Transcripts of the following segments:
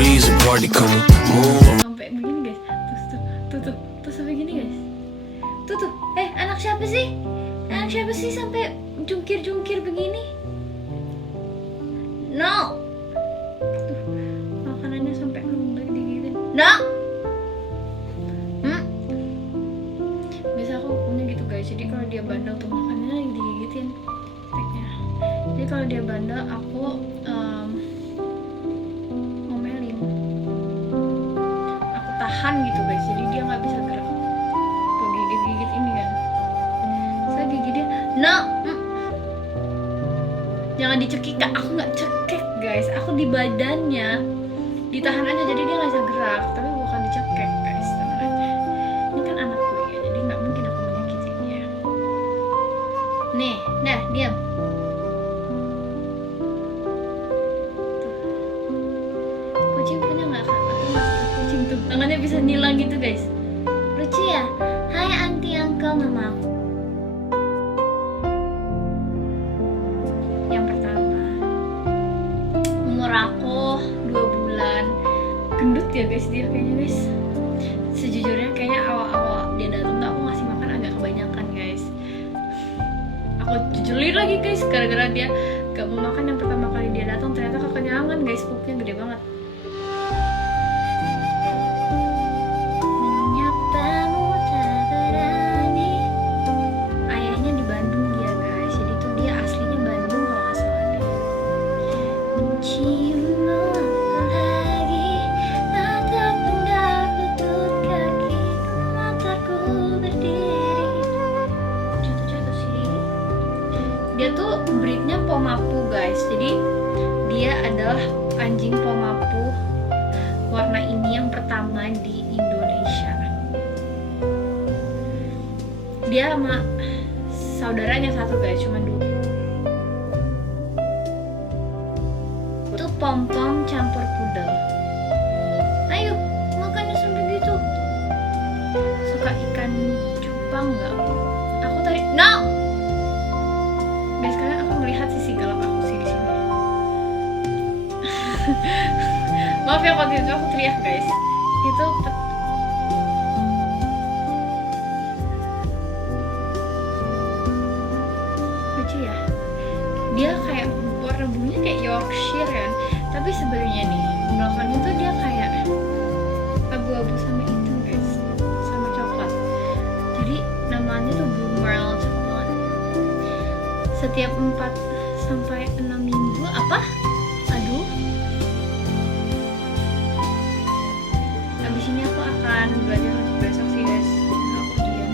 breeze, a party come move. Sampai begini guys, tuh sampai gini guys. Tuh, anak siapa sih? Anak siapa sih sampai jungkir begini? No. Tuh, makanannya sampai lembek digigitin. No. Biasa aku punya gitu guys. Jadi kalau dia bandel tuh makanannya lagi digigitin steaknya. Jadi kalau dia bandel aku ngomelin. Aku tahan gitu guys. Jadi dia nggak bisa gerak. Tuh gigit ini kan. Saya gigit dia. No. Jangan dicekik kak, aku nggak cekek guys, aku di badannya ditahan aja jadi dia nggak bisa gerak, tapi bukan dicekek guys, tenang aja. Ini kan anakku ya, jadi nggak mungkin aku menyakitin dia. Nih, dah diam. Tuh. Kucing punya nggak kak? Aku nggak suka kucing tuh, tangannya bisa nilang gitu guys. Lucu ya? Hai anti uncle, nama aku. Aku 2 bulan, gendut ya guys dia kayaknya guys. Sejujurnya kayaknya awal-awal dia datang tuh aku ngasih makan agak kebanyakan guys. Aku jejelin lagi guys gara-gara dia gak mau makan yang pertama kali dia datang, ternyata kekenyangan guys, pupnya gede banget. Menyapamu tak berani. Ayahnya di Bandung dia guys, jadi tuh dia aslinya Bandung kalau nggak salah deh. Mencium dia tuh breednya Pomapu guys, jadi dia adalah anjing Pomapu warna ini yang pertama di Indonesia. Dia sama saudaranya satu guys, cuma 2. Itu pompom campur pudel. Ayo makannya sampai gitu. Suka ikan cupang nggak? Aku tarik. No. Guys, sekarang aku melihat sisi galak aku sih di sini. Maaf ya waktu itu aku teriak guys. Itu lucu ya. Dia kayak warna bulunya kayak Yorkshire kan. Tapi sebenarnya nih belakangnya tuh dia kayak abu-abu sama itu guys, sama coklat. Jadi namanya tuh Blue Merle coklat. Setiap 4 sampai 6 minggu apa? Aduh. Abis ini aku akan belajar untuk besok sih guys. Aku diam.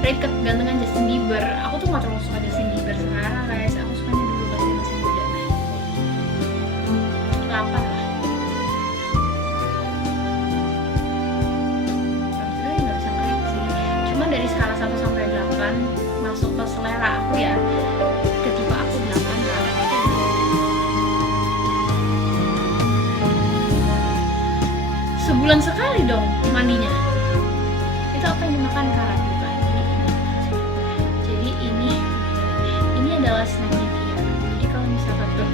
Rate kegantengan Justin Bieber. Aku tuh gak terlalu suka Justin Bieber sekarang guys. Aku sukanya dulu pas dia masih muda. 8 lah. Sebenernya gak bisa nge-rate sih. Cuma dari skala 1 sampai 8 masuk ke selera aku ya, ketiba aku 8 lah. Sebulan sekali dong mandinya. Itu apa yang dimakan Kak? Jadi ini adalah snacknya dia. Jadi kalau misalkan tuh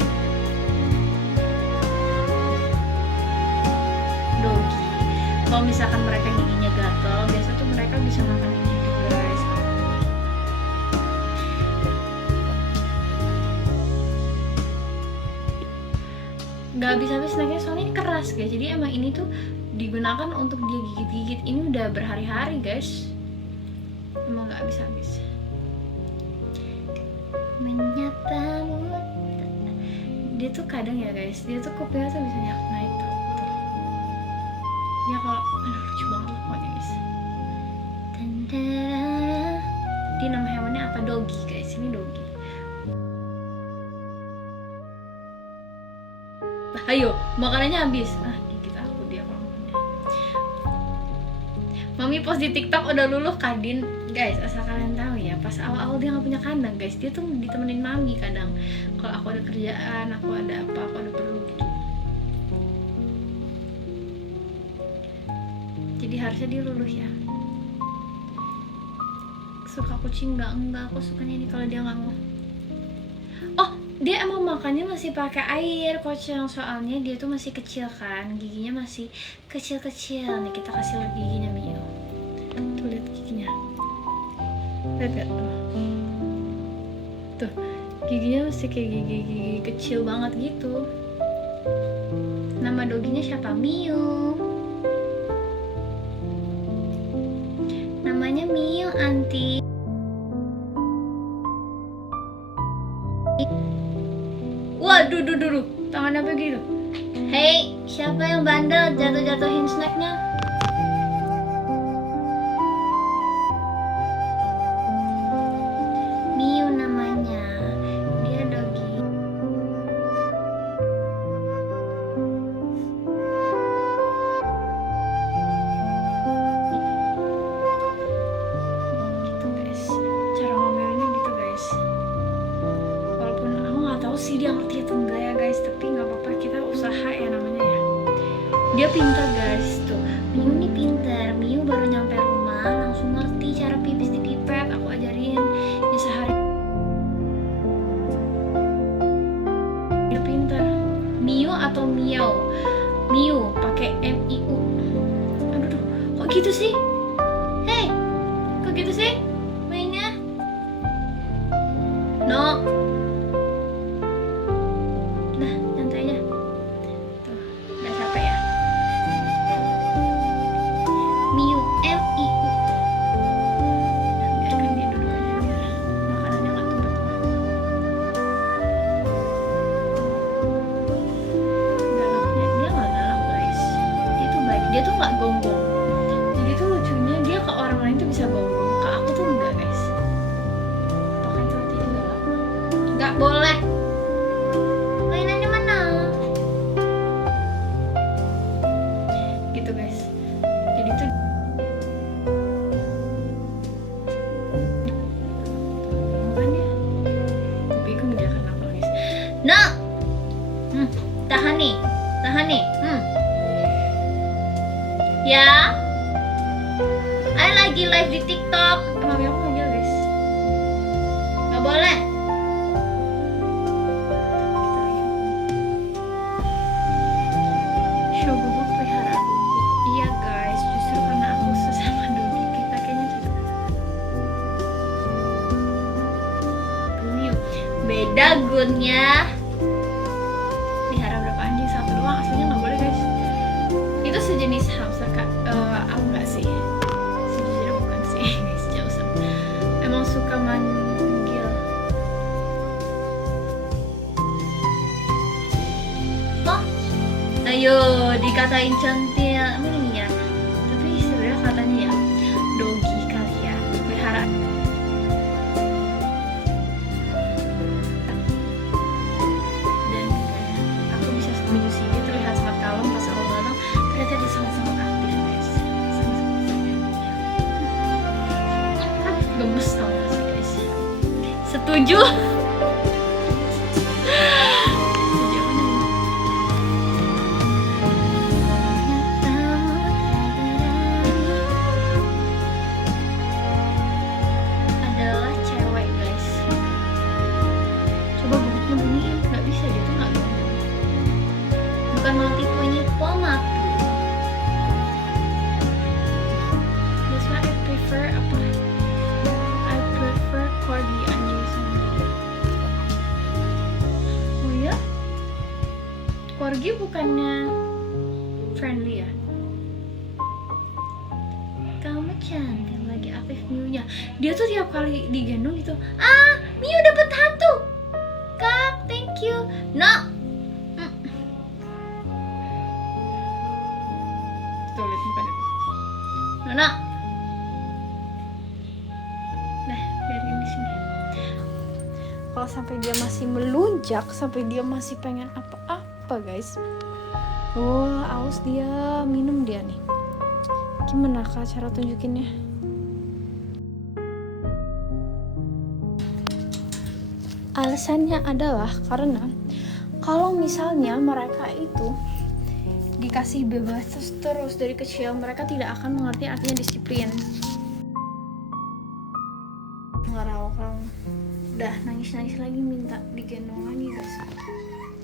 doggy, kalau misalkan mereka giginya gatel, biasa tuh mereka bisa makan ini juga guys. Gak habis-habis snacknya soalnya ini keras guys, jadi emang ini tuh digunakan untuk dia gigit-gigit. Ini udah berhari-hari guys, emang gak habis-habis. Menyapamu, dia tuh kadang ya guys, dia tuh kupingnya tuh bisa naik tuh. Dia kalau lucu banget lah pokoknya guys. Dia nama hewannya apa? Doggy guys, ini doggy. Ayo, makanannya habis. Gigit aku dia kalau makannya. Mami post di TikTok udah luluh Kadin. Guys, asal kalian tahu ya, pas awal-awal dia nggak punya kandang guys, dia tuh ditemenin mami kadang. Kalau aku ada kerjaan, aku ada apa, aku ada perlu gitu. Jadi harusnya dia luluh ya. Suka kucing enggak, aku sukanya ini kalau dia nggak mau. Oh, Dia emang makannya masih pakai air Kocang, soalnya dia tuh masih kecil kan, giginya masih kecil-kecil. Nih kita kasih lihat giginya Mio. Tuh lihat giginya, lihat gak tuh giginya masih kayak gigi kecil banget gitu. Nama doginya siapa? Mio. Namanya Mio, anti. Waduh, duh, tangannya begitu. Hey, siapa yang bandel jatuh-jatuhin snacknya? Miu namanya, dia dogi. Gitu guys, cara ngomelinnya gitu guys. Walaupun aku nggak tahu sih dia ngerti atau enggak ya guys, tapi nggak apa-apa, kita usaha ya namanya ya. Dia pintar guys, tuh Miu nih pintar. Miu baru nyampe rumah langsung ngerti cara pipis dipipet. Aku ajarin dia sehari. Dia pintar. Miu atau Miau? Miu pakai M-I-U. Aduh, kok gitu sih? Hei, kok gitu sih mainnya? No. Nah, nyantai aja. Tuh, udah capek ya. Miu, M-I-U. Nah, biarkan dia duduk aja biar makanannya nggak tumpah-tumpah. Galaknya, dia nggak galak guys. Dia tuh baik, dia tuh nggak gonggong. Jadi tuh lucunya dia ke orang lain tuh bisa gonggong, ke aku tuh enggak guys. Apakah itu artinya galak? Nggak boleh. Mainannya mana? Gitu guys. Jadi tuh bukan ya. Tapi aku dia akan apa guys? No. Tahan nih. Ya. I lagi live di TikTok. Mami aku manggil guys. Nggak boleh. Show bubuk pelihara bubuk. Iya guys, justru karena aku sesama dogi kita kayaknya cocok. Miu, beda gunnya. Pelihara berapa anjing? Satu doang, aslinya nggak boleh guys. Itu sejenis hamster kak. Aku nggak sih. Sejujurnya bukan sih guys, jauh sama. Emang suka manggil. Oh, ayo dikatain centil ini ya. Tapi sebenarnya katanya ya dogi kali ya, pelihara. Dan kayak aku bisa setuju sih, dia terlihat sangat kalem pas aku datang. Ternyata dia sangat-sangat aktif guys. Gemes tau gak sih guys? Setuju? Setuju mana nih? Adalah cewek guys. Coba bubuknya bunyiin, nggak bisa, dia tuh nggak ganggu. Bukan mau tipenya pomat. That's why I prefer apa? I prefer corgi anjing sama. Oh ya? Corgi bukannya friendly ya? Kamu cantik, lagi aktif Miunya. Dia tuh tiap kali digendong gitu. Ah, Miu dapet hantu. Kak, thank you. No. Tuh lihat mukanya. Nona. Nah, biarin di sini. Kalau sampai dia masih melunjak, sampai dia masih pengen apa-apa guys. Oh, aus dia, minum dia nih. Gimana kak cara tunjukinnya? Alasannya adalah karena kalau misalnya mereka itu dikasih bebas terus dari kecil, mereka tidak akan mengerti artinya disiplin. Ngerawak udah nangis lagi, minta digendong lagi guys,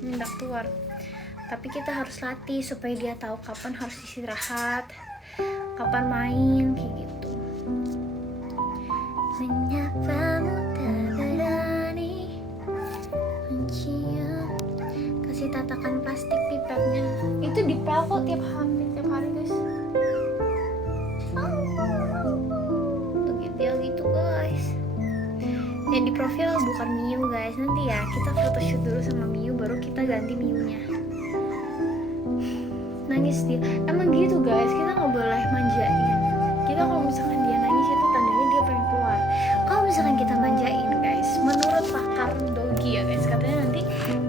minta keluar. Tapi kita harus latih supaya dia tahu kapan harus istirahat, kapan main, kayak gitu. Menyapamu tak berani mencium, kasih tatakan plastik pipetnya. Itu dipel kok tiap hari guys. Tuh gitu guys. Yang di profil bukan Miu guys. Nanti ya kita photoshoot dulu sama Miu, baru kita ganti Miunya. Nangis dia, emang gitu guys, kita nggak boleh manjain. Kita kalau misalkan dia nangis itu tandanya dia pengen keluar. Kalau misalkan kita manjain guys, menurut pakar dogi ya guys, katanya nanti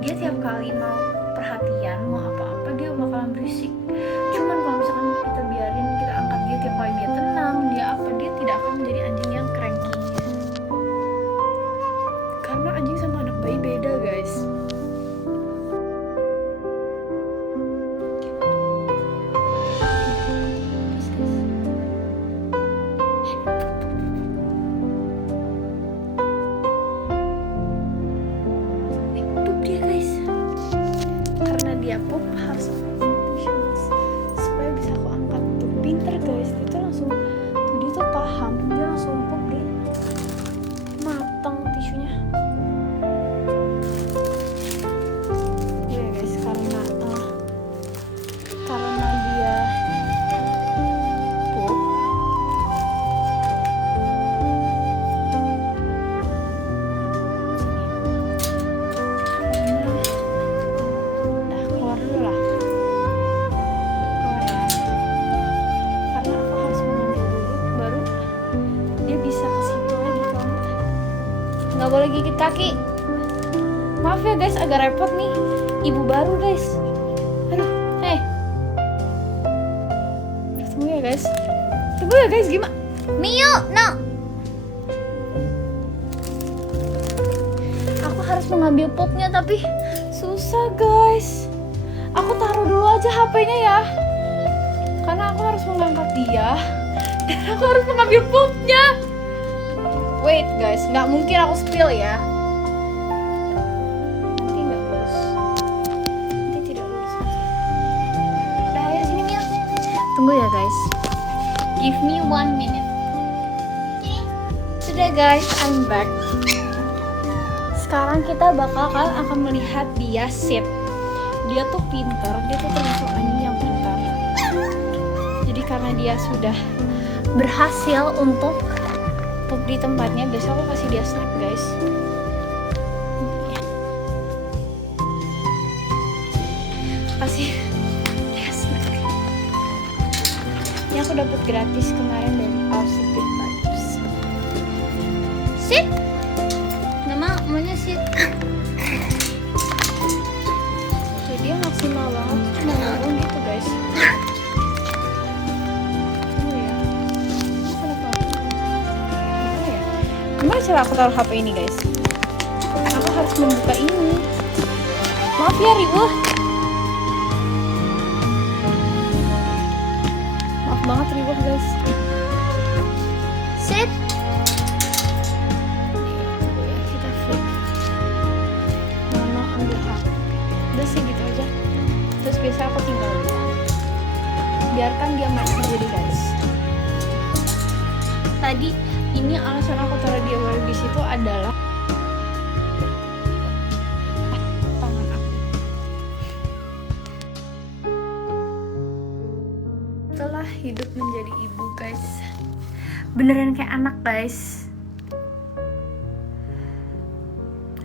dia tiap kali mau perhatian, mau apa-apa dia bakalan berisik. Cuman kalau misalkan kita biarin, kita angkat dia tiap kali dia tenang, dia apa, dia tidak akan menjadi anjing yang cranky. Karena anjing sama anak bayi beda guys. Dia guys, karena dia pup harus supaya bisa aku angkat. Tuh pinter guys, dia tuh langsung tuh, dia tuh paham, dia langsung pup deh, matang tisunya. Ya guys, karena dia pup, nggak boleh gigit kaki. Maaf ya guys, agak repot nih, ibu baru guys. Aduh, tunggu ya guys, gimana? Miu, no. Aku harus mengambil popnya tapi susah guys. Aku taruh dulu aja HP-nya ya, karena aku harus mengangkat dia dan aku harus mengambil popnya. Wait guys, nggak mungkin aku spill ya. Nanti nggak lulus. Nanti tidak lulus. Udah ayo sini Mia. Tunggu ya guys. Give me 1 minute. Sudah guys, I'm back. Sekarang kita akan melihat dia sit. Dia tuh pintar, dia tuh termasuk anjing yang pintar. Jadi karena dia sudah berhasil untuk pup di tempatnya, besok aku kasih dia snack guys. Kasih dia snack. Ini aku dapat gratis kemarin dari Positive Vibes. Sit. Nggak maunya sit. Jadi dia maksimal banget, cuma ngomong gitu guys. Gimana cara aku taruh HP ini guys? Aku harus membuka ini. Maaf ya ribuh. Maaf banget ribuh guys. Sit. Kita flip. Mama ambil HP. Udah sih gitu aja. Terus biasa aku tinggal biarkan dia main sendiri guys. Tadi ini alasan aku taruh dia baru di situ adalah tangan aku. Setelah hidup menjadi ibu guys, beneran kayak anak guys.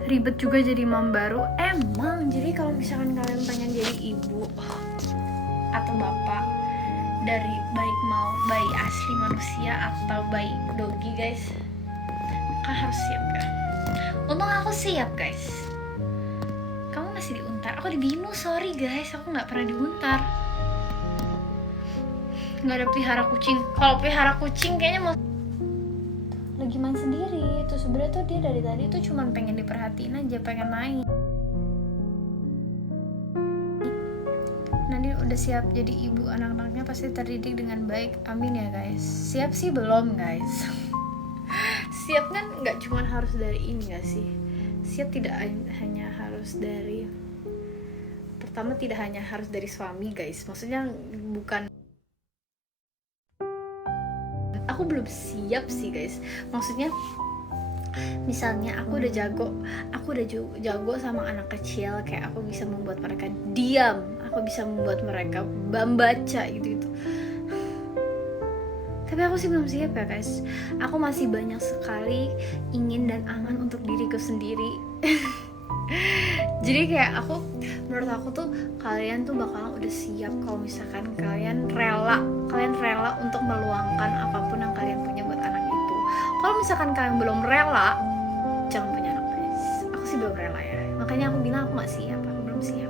Ribet juga jadi mom baru. Emang, jadi kalau misalkan kalian pengen jadi ibu atau bapak dari baik mau bayi asli manusia atau bayi dogi guys, kan harus siap kan. Untung aku siap guys. Kamu masih diuntar, aku di Bimo. Sorry guys, aku nggak pernah diuntar. Nggak ada pelihara kucing. Kalau pelihara kucing kayaknya mau lagi main sendiri. Itu sebenarnya tuh dia dari tadi tuh cuman pengen diperhatiin aja, pengen main. Nanti udah siap jadi ibu, anak-anaknya pasti terdidik dengan baik. Amin ya guys. Siap sih belum guys. siap kan nggak cuma harus dari ini gak sih, siap tidak hanya harus dari, pertama tidak hanya harus dari suami guys, maksudnya bukan, aku belum siap sih guys, maksudnya misalnya aku udah jago sama anak kecil, kayak aku bisa membuat mereka diam, aku bisa membuat mereka membaca gitu. Tapi aku sih belum siap ya guys. Aku masih banyak sekali ingin dan angan untuk diriku sendiri. Jadi kayak menurut aku tuh kalian tuh bakalan udah siap kalau misalkan kalian rela untuk meluangkan apapun yang kalian punya buat anak itu. Kalau misalkan kalian belum rela, jangan punya anak guys. Aku sih belum rela ya. Makanya aku bilang aku gak siap, aku belum siap.